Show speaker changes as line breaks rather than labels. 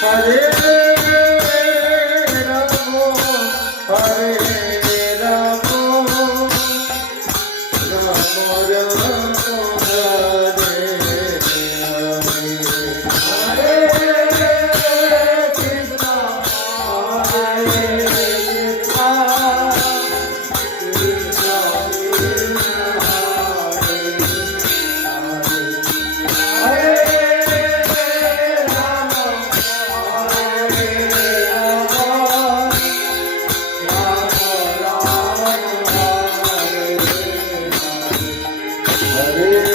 Hare Hare